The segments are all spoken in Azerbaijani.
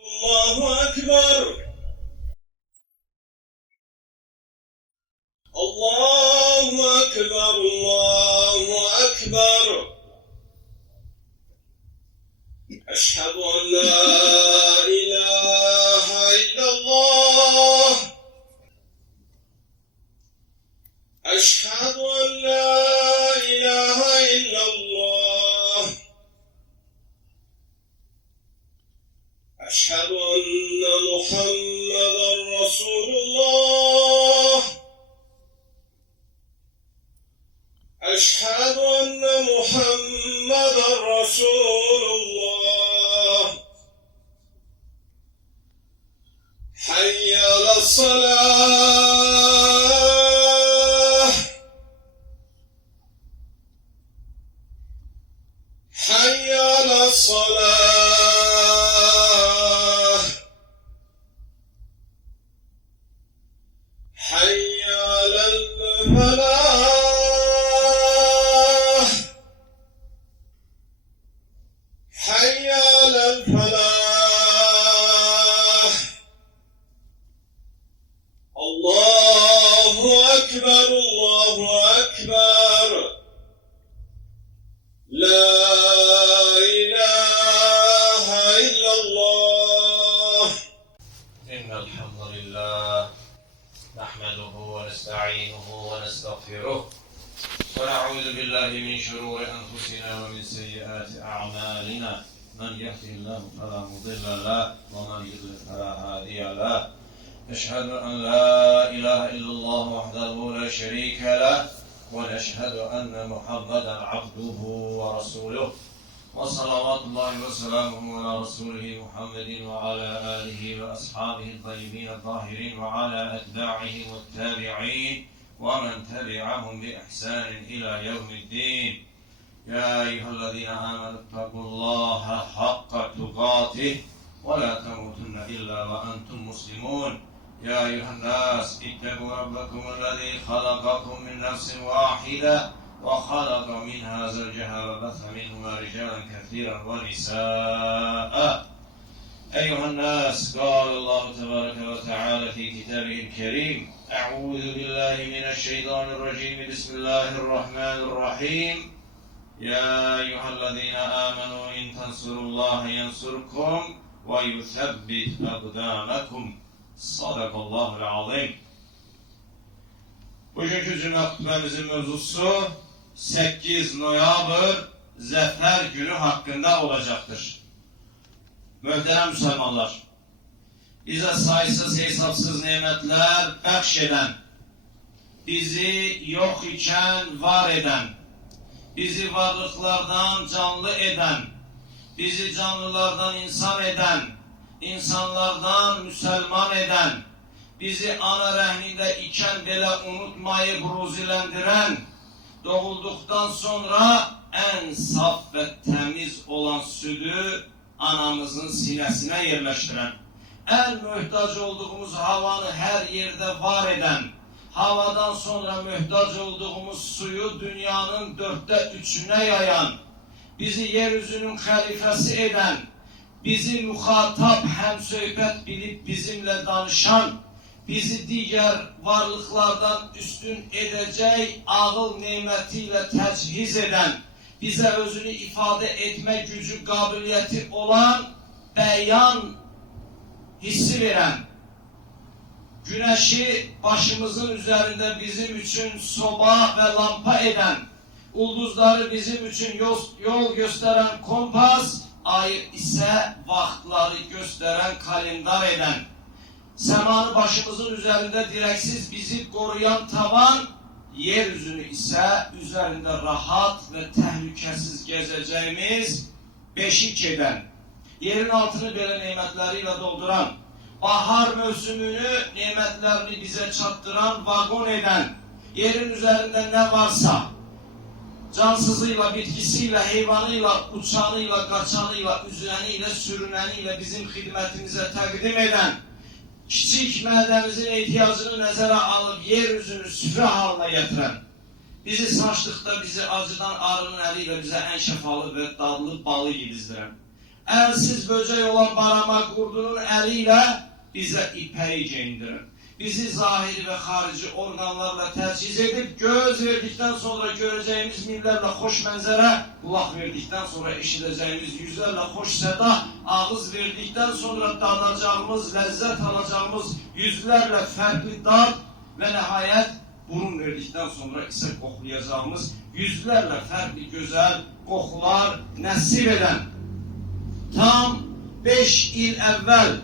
الله أكبر. الله أكبر. الله أكبر. أشهد أن لا إله إلا الله. أشهد أن لا إله إلا الله. أشهد أن محمدا رسول الله. أشهد أن محمدا رسول الله. حي على الصلاة. حي على الصلاة. حي على الفلاح. حي على الفلاح. الله أكبر. الله أكبر. لا إله إلا الله. إن الحمد لله نحمده ونستعينه ونستغفره ونعوذ بالله من شرور أنفسنا ومن سيئات أعمالنا. من يهده الله فلا مضل له ومن يضلل فلا هادي له. أشهد أن لا إله إلا الله وحده لا شريك له ونشهد أن محمدا عبده ورسوله وصلوات الله وسلامه على رسوله محمد وعلى آله وأصحابه الطيبين الطاهرين وعلى أتباعهم والتابعين ومن تبعهم بإحسان إلى يوم الدين. يا أيها الذين آمنوا اتقوا الله حق تقاته ولا تموتن إلا وأنتم مسلمون. يا أيها الناس اتقوا ربكم الذي خلقكم من نفس واحدة وخلق منها زوجها وبث منهما رجالا كثيرا ونساء. أيها الناس، قال الله تبارك وتعالى في كتابه الكريم: أعوذ بالله من الشيطان الرجيم. بسم الله الرحمن الرحيم. يا أيها الذين آمنوا إن تنصروا الله ينصركم ويثبت أقدامكم. Sadakallahul azim. Bugünkü cümle hutbemizin mevzusu 8 Noyabr Zafer Günü hakkında olacaktır. Muhterem Müslümanlar, bize sayısız hesapsız nimetler bahşeden, bizi yok iken var eden, bizi varlıklardan canlı eden, bizi canlılardan insan eden, insanlardan Müslüman eden, bizi ana rahminde iken belə unutmayıp ruzilendiren, doğulduktan sonra en saf ve temiz olan sütü anamızın sinesine yerleştiren, en mühtaç olduğumuz havanı her yerde var eden, havadan sonra mühtaç olduğumuz suyu dünyanın 3/4'üne yayan, bizi yeryüzünün halifesi eden, bizi muhatap hem söhbet bilip bizimle danışan, bizi diğer varlıklardan üstün edecek ağıl nimetiyle tecihiz eden, bize özünü ifade etme gücü, kabiliyeti olan, beyan hissi veren, güneşi başımızın üzerinde bizim için soba ve lampa eden, ulduzları bizim için yol gösteren kompas, ay ise vaxtları gösteren kalendar eden, semanı başımızın üzerinde direksiz bizi koruyan tavan, yeryüzünü ise üzerinde rahat ve tehlikesiz gezeceğimiz beşik eden, yerin altını böyle nimetleriyle dolduran, bahar mevsimini nimetlerini bize çattıran, vagon eden, yerin üzerinde ne varsa, cansızıyla, bitkisiyle, hayvanıyla, uçanıyla, kaçanıyla, üzüleniyle, sürüneniyle bizim hizmetimize takdim eden, kiçik mədəmizin ihtiyacını nəzərə alıb yeryüzünü süfrə haline getiren, bizi saçlıqda bizi acıdan arının əli ilə bizə ən şəfalı və dadlı balı yedizdirən, əlsiz böcək olan barama qurdunun əli ilə bizə ipəyi geyindirin. Bizi zahiri və xarici orqanlarla təchiz edib, göz verdikdən sonra görəcəyimiz minlərlə xoş mənzərə, qulaq verdikdən sonra eşidəcəyimiz yüzlərlə xoş səda, ağız verdikdən sonra dadacağımız, ləzzət alacağımız yüzlərlə fərqli dad və nəhayət burun verdikdən sonra isə qoxulayacağımız yüzlərlə fərqli gözəl qoxular nəsib edən, tam 5 il əvvəl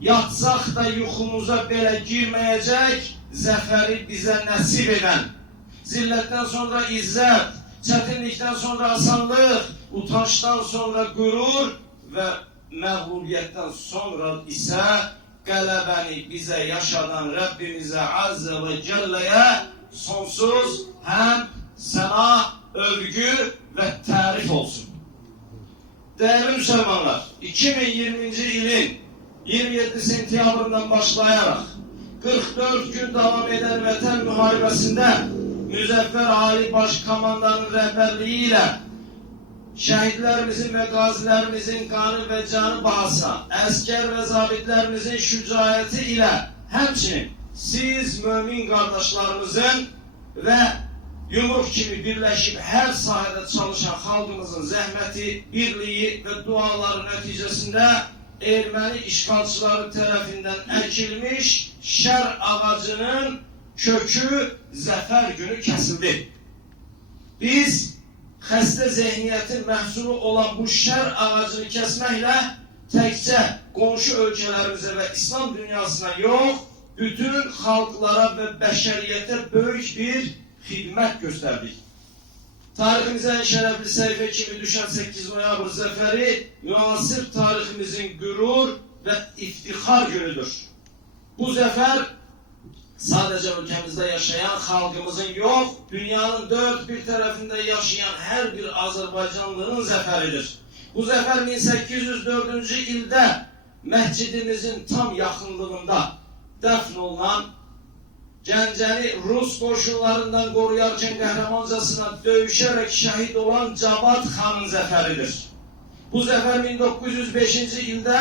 yatsaq da yuxumuza belə girməyəcək zəfəri bizə nəsib edən, zillətdən sonra izzət, çətinlikdən sonra asanlıq, utancdan sonra qürur və məğlubiyyətdən sonra isə qələbəni bizə yaşadan Rəbbimizə Azze və Cəlləyə sonsuz həm səna, övgü və tərif olsun. Dəyərli müsəlmanlar, 2020-ci ilin 27 sentyabrından başlayaraq 44 gün davam edən vətən müharibəsində Müzəffər Ali Baş Komandanın rəhbərliyi ilə şəhidlərimizin və qazilərimizin qanı və canı bahasına, əskər və zabitlərimizin şücaəti ilə həmçinin siz mömin qardaşlarımızın və yumruq kimi birləşib hər sahədə çalışan xalqımızın zəhməti, birliyi və duaları nəticəsində erməni işğalçıları tərəfindən əkilmiş şər ağacının kökü zəfər günü kəsildi. Biz xəstə zehniyyətin məhsulu olan bu şər ağacını kəsməklə təkcə qonşu ölkələrimizə və İslam dünyasına yox, bütün xalqlara və bəşəriyyətə böyük bir xidmət göstərdik. Tariximizə ən şərəfli səhifə kimi düşən 8 noyabr zəfəri müasir tariximizin qürur və iftixar günüdür. Bu zəfər sadəcə ölkəmizdə yaşayan xalqımızın yox, dünyanın dörd bir tərəfində yaşayan hər bir Azərbaycanlının zəfəridir. Bu zəfər 1804-cü ildə məscidimizin tam yaxınlığında dəfn olunan Gəncəni Rus qoşunlarından qoruyarkən qəhrəmancasına döyüşərək şəhid olan Cavad xanın zəfəridir. Bu zəfər 1905-ci ildə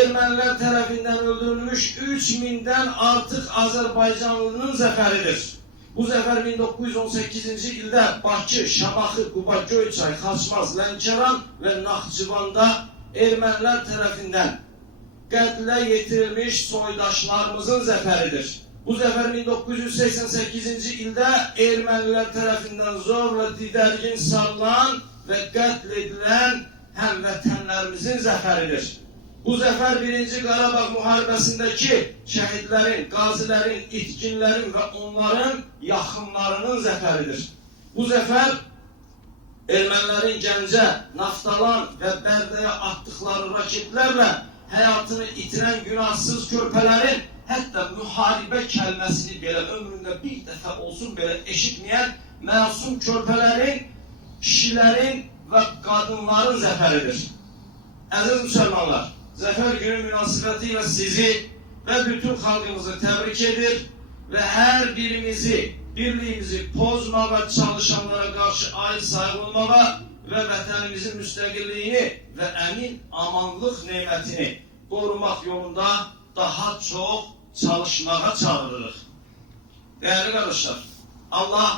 ermənilər tərəfindən öldürülmüş 3000-dən artıq Azərbaycanlının zəfəridir. Bu zəfər 1918-ci ildə Bakı, Şamaxı, Quba, Göyçay, Xaçmaz, Lənkəran və Naxçıvanda ermənilər tərəfindən qətlə yetirilmiş soydaşlarımızın zəfəridir. Bu zəfər 1988-ci ildə ermənilər tərəfindən zorla didərgin salınan və qətl edilən həmvətənlərimizin zəfəridir. Bu zəfər 1-ci Qarabağ müharibəsindəki şəhidlərin, qazilərin, itkinlərin və onların yaxınlarının zəfəridir. Bu zəfər ermənilərin Gəncə, Naftalan və Bərdəyə atdıqları raketlərlə həyatını itirən günahsız körpələrin, hətta müharibə kəlməsini belə ömründə bir dəfə olsun belə eşitməyən məsum körpələrin, kişilərin və qadınların zəfəridir. Əziz müsəlmanlar, zəfər günü münasibəti ilə sizi və bütün xalqımızı təbrik edir və hər birimizi, birliyimizi pozmağa çalışanlara qarşı aid sayıq olmağa və vətənimizin müstəqilliyini və əmin amanlıq nemətini qorumaq yolunda daha çox çalışmağa çağırırıq. Değerli kardeşler, Allah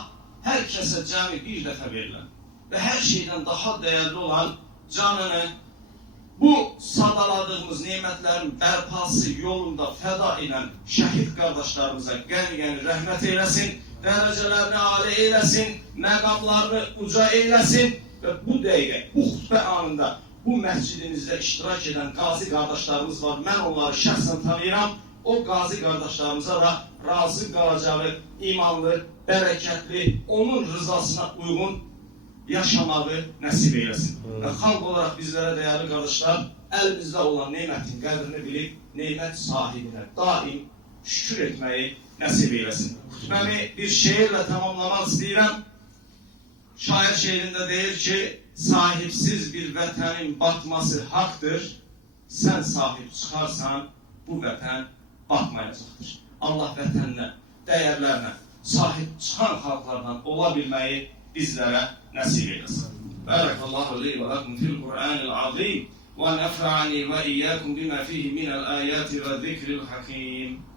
hər kəsə cəmi bir dəfə verilən və hər şeydən daha dəyərli olan canını bu sadaladığımız nemətlərin bərpası yolunda fəda edən şəhid qardaşlarımıza qəni-qəni rəhmət eyləsin, dərəcələrini âli eyləsin, məqamlarını uca eyləsin və bu dəqiqə, bu xütbə anında bu məscidimizdə iştirak edən qazi qardaşlarımız var. Mən onları şəxsən tanıyıram. O qazi qardaşlarımıza da razı qalacağı, imanlı, bərəkətli, onun rızasına uyğun yaşamağı nəsib eyləsin. Və xalq olaraq bizlərə dəyərli qardaşlar, əlimizdə olan nemətin qədrini bilib, nemət sahibinə daim şükür etməyi nəsib eyləsin. Xütbəmi bir şeirlə tamamlamaq istəyirəm. Şair şeirində deyir ki, sahipsiz bir vətənin batması haqdır. Sən sahib çıxarsan, bu vətən batmayacaqdır. Allah vətəninə, dəyərlərinə sahib çıxan xalqlardan ola bilməyi bizlərə nəsib eyləsin. Barakallahu li və lakum fil Qur'anil azim ونفعني وإياكم بما فيه من الآيات والذكر الحكيم.